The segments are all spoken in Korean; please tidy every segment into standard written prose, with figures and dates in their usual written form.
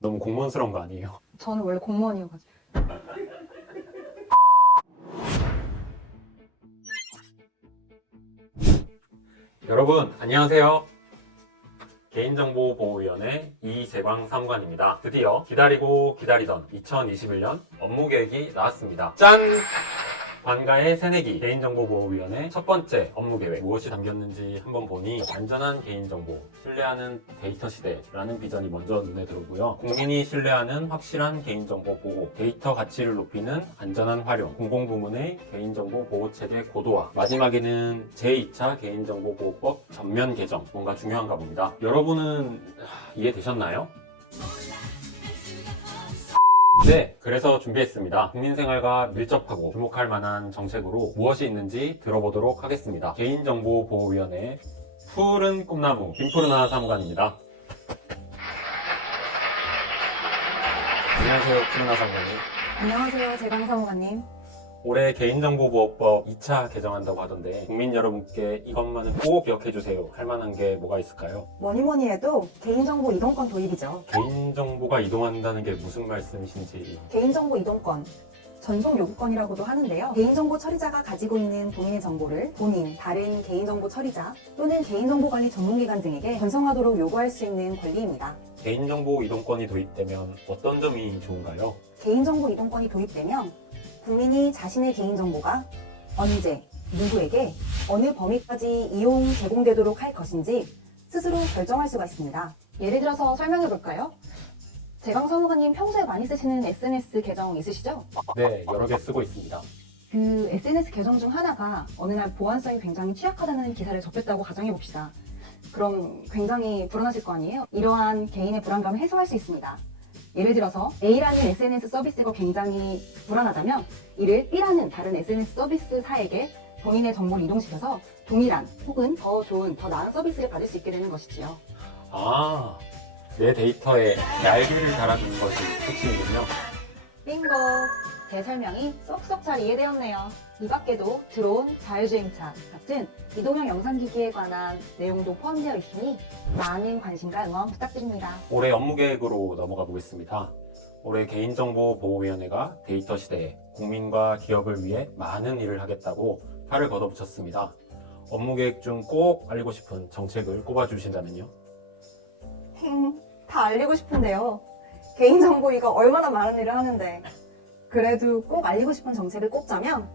너무 공무원스러운 거 아니에요? 저는 원래 공무원이어가지고. 여러분 안녕하세요. 개인정보보호위원회 이재광 사무관입니다. 드디어 기다리고 기다리던 2021년 업무계획이 나왔습니다. 짠! 관가의 새내기 개인정보보호위원회 첫 번째 업무계획 무엇이 담겼는지 한번 보니 안전한 개인정보, 신뢰하는 데이터 시대라는 비전이 먼저 눈에 들어오고요. 국민이 신뢰하는 확실한 개인정보 보호, 데이터 가치를 높이는 안전한 활용, 공공부문의 개인정보 보호체계 고도화, 마지막에는 제2차 개인정보보호법 전면 개정, 뭔가 중요한가 봅니다. 여러분은 이해되셨나요? 네, 그래서 준비했습니다. 국민생활과 밀접하고 주목할 만한 정책으로 무엇이 있는지 들어보도록 하겠습니다. 개인정보보호위원회 푸른 꿈나무 김푸르나 사무관입니다. 안녕하세요, 푸르나 사무관님. 안녕하세요, 재강 사무관님. 올해 개인정보보호법 2차 개정한다고 하던데 국민 여러분께 이것만은 꼭 기억해주세요 할 만한 게 뭐가 있을까요? 뭐니 해도 개인정보 이동권 도입이죠. 개인정보가 이동한다는 게 무슨 말씀이신지. 개인정보 이동권, 전송 요구권이라고도 하는데요. 개인정보 처리자가 가지고 있는 본인의 정보를 본인, 다른 개인정보 처리자 또는 개인정보관리 전문기관 등에게 전송하도록 요구할 수 있는 권리입니다. 개인정보 이동권이 도입되면 어떤 점이 좋은가요? 개인정보 이동권이 도입되면 국민이 자신의 개인정보가 언제, 누구에게, 어느 범위까지 이용, 제공되도록 할 것인지 스스로 결정할 수가 있습니다. 예를 들어서 설명해 볼까요? 재강 사무관님 평소에 많이 쓰시는 SNS 계정 있으시죠? 네, 여러 개 쓰고 있습니다. 그 SNS 계정 중 하나가 어느 날 보안성이 굉장히 취약하다는 기사를 접했다고 가정해 봅시다. 그럼 굉장히 불안하실 거 아니에요? 이러한 개인의 불안감을 해소할 수 있습니다. 예를 들어서 A라는 SNS 서비스가 굉장히 불안하다면 이를 B라는 다른 SNS 서비스사에게 본인의 정보를 이동시켜서 동일한 혹은 더 좋은, 더 나은 서비스를 받을 수 있게 되는 것이지요. 아, 내 데이터에 날개를 달아주는 것이 핵심이군요. 빙고! 제 설명이 쏙쏙 잘 이해되었네요. 이 밖에도 드론, 자율주행차 같은 이동형 영상기기에 관한 내용도 포함되어 있으니 많은 관심과 응원 부탁드립니다. 올해 업무계획으로 넘어가 보겠습니다. 올해 개인정보보호위원회가 데이터 시대에 국민과 기업을 위해 많은 일을 하겠다고 팔을 걷어붙였습니다. 업무계획 중 꼭 알리고 싶은 정책을 꼽아주신다면요? 다 알리고 싶은데요. 개인정보 이거 얼마나 많은 일을 하는데. 그래도 꼭 알리고 싶은 정책을 꼽자면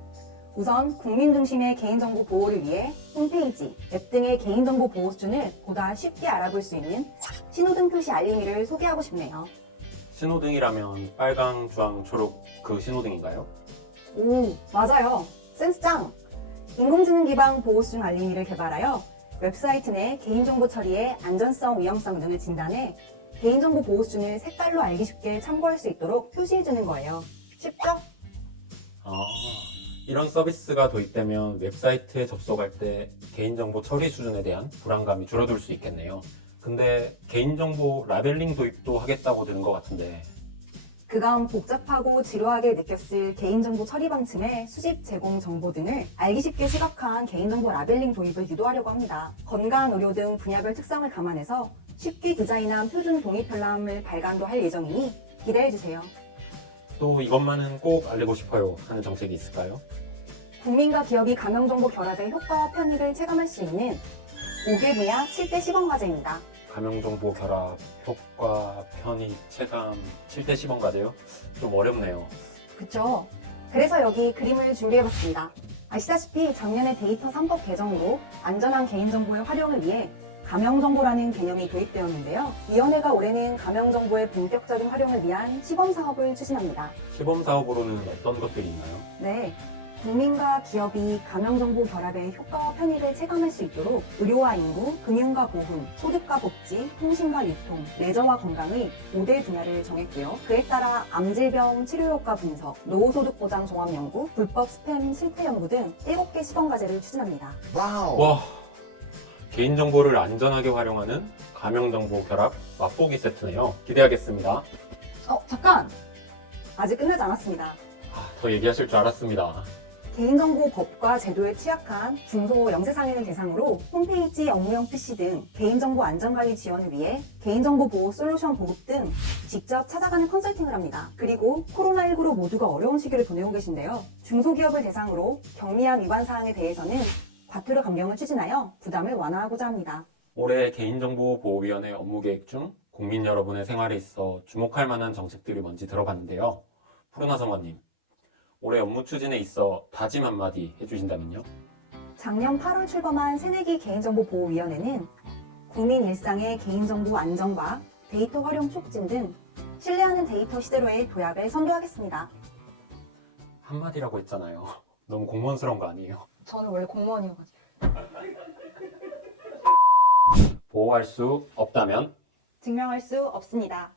우선 국민 중심의 개인정보 보호를 위해 홈페이지, 앱 등의 개인정보 보호 수준을 보다 쉽게 알아볼 수 있는 신호등 표시 알림이를 소개하고 싶네요. 신호등이라면 빨강, 주황, 초록 그 신호등인가요? 오, 맞아요. 센스 짱! 인공지능 기반 보호 수준 알림이를 개발하여 웹사이트 내 개인정보 처리의 안전성, 위험성 등을 진단해 개인정보 보호 수준을 색깔로 알기 쉽게 참고할 수 있도록 표시해주는 거예요. 쉽죠? 아, 이런 서비스가 도입되면 웹사이트에 접속할 때 개인정보 처리 수준에 대한 불안감이 줄어들 수 있겠네요. 근데 개인정보 라벨링 도입도 하겠다고 들은 것 같은데. 그간 복잡하고 지루하게 느꼈을 개인정보 처리 방침의 수집, 제공 정보 등을 알기 쉽게 시각화한 개인정보 라벨링 도입을 유도하려고 합니다. 건강, 의료 등 분야별 특성을 감안해서 쉽게 디자인한 표준 동의 편람을 발간도 할 예정이니 기대해주세요. 또 이것만은 꼭 알리고 싶어요 하는 정책이 있을까요? 국민과 기업이 감염정보 결합의 효과와 편익을 체감할 수 있는 5개 분야 7대 시범 과제입니다. 가명정보 결합, 효과, 편익, 체감, 7대 시범 과제요? 좀 어렵네요. 그쵸? 그래서 여기 그림을 준비해봤습니다. 아시다시피 작년에 데이터 3법 개정으로 안전한 개인정보의 활용을 위해 가명정보라는 개념이 도입되었는데요. 위원회가 올해는 가명정보의 본격적인 활용을 위한 시범사업을 추진합니다. 시범사업으로는 어떤 것들이 있나요? 네, 국민과 기업이 가명정보 결합의 효과와 편익을 체감할 수 있도록 의료와 인구, 금융과 보훈, 소득과 복지, 통신과 유통, 레저와 건강의 5대 분야를 정했고요. 그에 따라 암질병 치료효과 분석, 노후소득보장 종합연구, 불법 스팸 실태연구 등 7개 시범과제를 추진합니다. 와, 개인정보를 안전하게 활용하는 가명정보 결합 맛보기 세트네요. 기대하겠습니다. 잠깐! 아직 끝나지 않았습니다. 더 얘기하실 줄 알았습니다. 개인정보법과 제도에 취약한 중소 영세상인을 대상으로 홈페이지, 업무용 PC 등 개인정보 안전관리 지원을 위해 개인정보 보호 솔루션 보급 등 직접 찾아가는 컨설팅을 합니다. 그리고 코로나19로 모두가 어려운 시기를 보내고 계신데요. 중소기업을 대상으로 경미한 위반 사항에 대해서는 과태료 감경을 추진하여 부담을 완화하고자 합니다. 올해 개인정보보호위원회 업무계획 중 국민 여러분의 생활에 있어 주목할 만한 정책들이 뭔지 들어봤는데요. 푸르나 성관님, 올해 업무 추진에 있어 다짐 한마디 해주신다면요? 작년 8월 출범한 새내기 개인정보보호위원회는 국민 일상의 개인정보 안전과 데이터 활용 촉진 등 신뢰하는 데이터 시대로의 도약을 선도하겠습니다. 한마디라고 했잖아요. 너무 공무원스러운 거 아니에요? 저는 원래 공무원이어가지고. 보호할 수 없다면 증명할 수 없습니다.